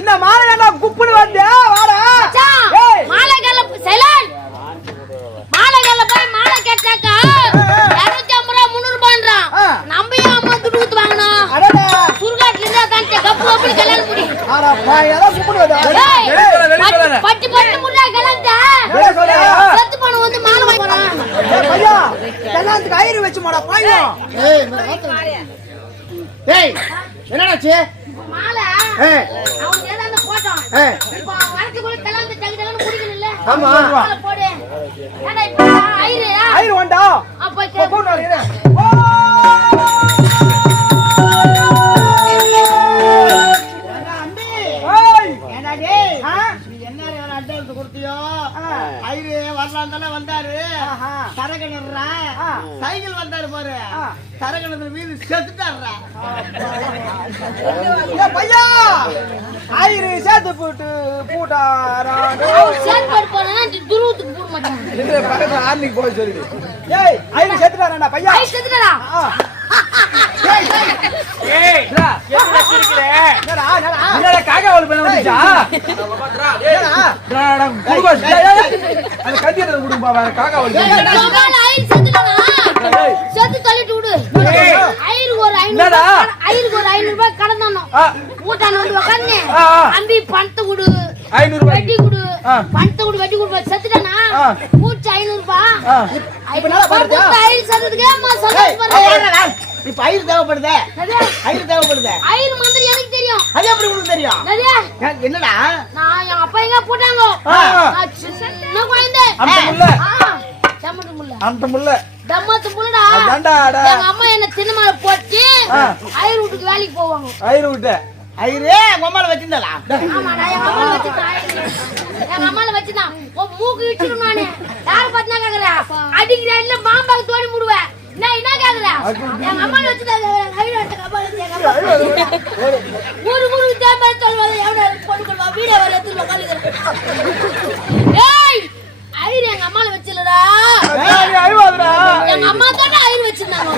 இந்த மாலை குப்புன்னு வந்து வாடா மாலைகள்ல சைலண்ட் மாலைகள்ல போய் மாலை கேட்டாக்கா 250 ரூபாய் 300 ரூபாய்ன்றான். நம்ம ஏன் 50 ரூபாய் வாங்கணும்? சுருகாட்ல இருந்தா தான் கப்பு கப்பு கல்யாணம் முடி. பட்டி பட்டி முன்னா கலந்தா சத்து பண்ண வந்து மாலை வாங்க போறான். பையா கல்யாணத்துக்கு ஐயர் வெச்சு மாடா பாய்வோம். டேய் என்னடாச்சு மாலை அவன் ஏதான போட்டோம். இப்போ வரதுக்குள்ள கல்யாணத்தை டக்கு டக்குன்னு குடிக்கணும் இல்ல? ஆமா மாலை போடு. ஏடா இப்போ ஐயர் வண்டா அப்ப போடா இரு. சைக்கிள் வந்தாரு பாரு சரகணத்துல மீது செத்துட்டாருடா. பையா ஐயரு சேர்த்து போட்டு பூட்டாரா சேர்த்து போனா துருவுக்கு போட மாட்டாங்க. பக்கத்துல ஆர்னிக்கு போய் சொல்லுது. ஏய் ஐயரு சேர்த்துட்டாரா பையா? ஐ செத்துடா. ஏய் என்னடா சிரிக்கிறே? என்னடா காக்கா வலு பண்ண வந்துச்சா? ஏடா குடுங்க. அந்த கத்தியத குடுங்க பாவா காக்கா வலு. கோபால ஐ செத்துடா. செத்து தள்ளிட்டு விடு. ஐயருக்கு ஒரு 500 ரூபாய் கடன் தானோ. ஊட்டான வந்து உட்கார்ந்து அம்பி பணத்தை கொடு 500 ரூபாய் வட்டி கொடு பணத்தை கொடு வட்டி கொடு செத்துடனா மூச்சு 500 ரூபாய். இப்ப நல்லா பாருங்க. ஐயர் செத்துதுக்கே அம்மா சொல்லுங்க. இப்ப ஐயர் தேவைப்படுதே. ஐயர் தேவைப்படுதே. ஐயர் மந்திரி எனக்கு தெரியும். அது எப்படி உங்களுக்கு தெரியும்? என்னடா நான் என் அப்பா எங்க போட்டாங்க. நான் சின்ன குழந்தை. அந்த முள்ள தம்மத்து முள்ளடா. அதான்டா எங்க அம்மா என்ன சின்னமால போட்டு ஐயர் வீட்டுக்கு வேலைக்கு போவாங்க. ஐயர் விட்ட ஐயரே உம்மால வச்சிருந்தா? ஆமாடா எங்க அம்மால வச்சிட்டான். எங்க அம்மால வச்சிட்டான். மூக்கு இச்சிரும் நானே. யார் பத்தினா கேக்குறா? அடிக்கிற இல்ல பாம்பாக்கு தோடி முடுவே. நான் என்ன கேக்குறா? எங்க அம்மால வச்சிட்டாங்க. ஐயர் எடுத்து கபால எங்க அம்மா. ஊரு தேம்பல சொல்வாங்க. எவன பொண்ணுக்குள்ள வீடியோ வர எடுத்து உட்கார்ந்திருக்க. ஏய் ஐயர் எங்க அம்மால வச்சிலடா. ஐயர் ஐவாதுடா. எங்க அம்மா தான ஐயர் வச்சிருந்தாங்க.